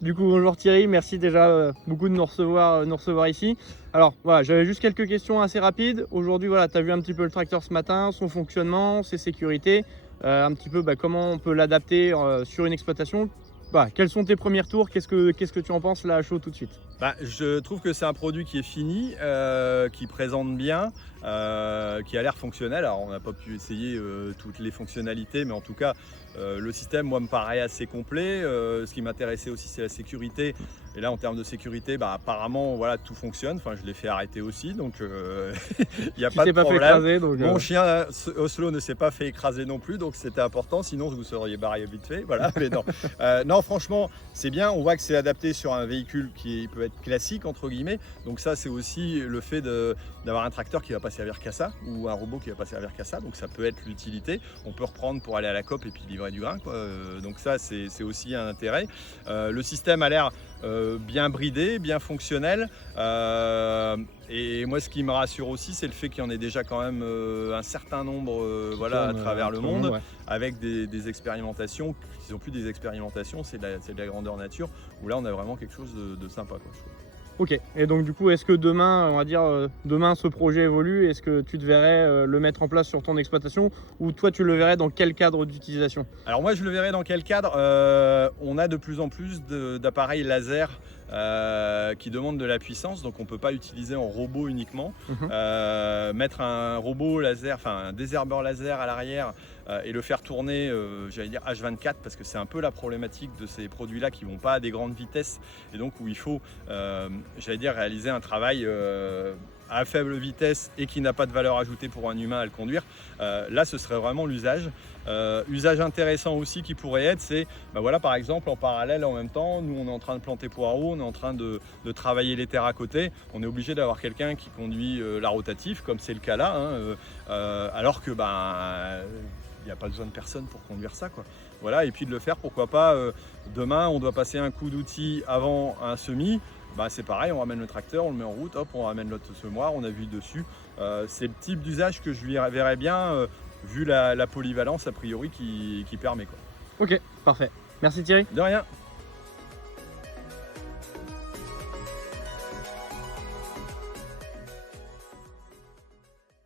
Du coup, bonjour Thierry, merci déjà beaucoup de nous recevoir ici. Alors voilà, j'avais juste quelques questions assez rapides. Aujourd'hui, voilà, tu as vu un petit peu le tracteur ce matin, son fonctionnement, ses sécurités, un petit peu comment on peut l'adapter sur une exploitation. Voilà, quels sont tes premiers retours? Qu'est-ce que tu en penses là à chaud tout de suite? Je trouve que c'est un produit qui est fini, qui présente bien, qui a l'air fonctionnel. Alors on n'a pas pu essayer toutes les fonctionnalités, mais en tout cas le système moi me paraît assez complet. Ce qui m'intéressait aussi c'est la sécurité. Et là en termes de sécurité, apparemment voilà tout fonctionne. Enfin je l'ai fait arrêter aussi, donc il n'y a Tu pas de t'es pas fait problème. écraser, donc Mon chien Oslo ne s'est pas fait écraser non plus, donc c'était important. Sinon vous seriez barré vite fait. Voilà. Mais non, non franchement c'est bien. On voit que c'est adapté sur un véhicule qui peut être classique entre guillemets, donc ça c'est aussi le fait d'avoir un tracteur qui va pas servir qu'à ça ou un robot qui va pas servir qu'à ça, donc ça peut être l'utilité. On peut reprendre pour aller à la COP et puis livrer du grain quoi. Donc ça c'est aussi un intérêt. Le système a l'air bien bridé, bien fonctionnel, et moi ce qui me rassure aussi c'est le fait qu'il y en ait déjà quand même un certain nombre voilà, à travers le monde, ouais. avec des expérimentations qui sont plus des expérimentations, c'est de la grandeur nature, où là on a vraiment quelque chose de sympa quoi, je trouve. Ok, et donc du coup, est-ce que demain, on va dire, demain ce projet évolue, est-ce que tu te verrais le mettre en place sur ton exploitation ou toi tu le verrais dans quel cadre d'utilisation? Alors moi je le verrais dans quel cadre. On a de plus en plus d'appareils laser qui demandent de la puissance, donc on ne peut pas utiliser en robot uniquement. Mettre un robot laser, enfin un désherbeur laser à l'arrière et le faire tourner, j'allais dire H24, parce que c'est un peu la problématique de ces produits-là qui ne vont pas à des grandes vitesses, et donc où il faut, j'allais dire, réaliser un travail à faible vitesse et qui n'a pas de valeur ajoutée pour un humain à le conduire. Là ce serait vraiment l'usage. Usage intéressant aussi qui pourrait être, c'est voilà, par exemple en parallèle en même temps, nous on est en train de planter poireaux, on est en train de travailler les terres à côté, on est obligé d'avoir quelqu'un qui conduit la rotative comme c'est le cas là, alors que il n'y a pas besoin de personne pour conduire ça quoi. Voilà, et puis de le faire, pourquoi pas, demain on doit passer un coup d'outil avant un semis, c'est pareil, on ramène le tracteur, on le met en route, hop, on ramène notre semoir, on appuie dessus. C'est le type d'usage que je lui verrais bien, vu la polyvalence a priori qui permet quoi. Ok, parfait. Merci Thierry. De rien.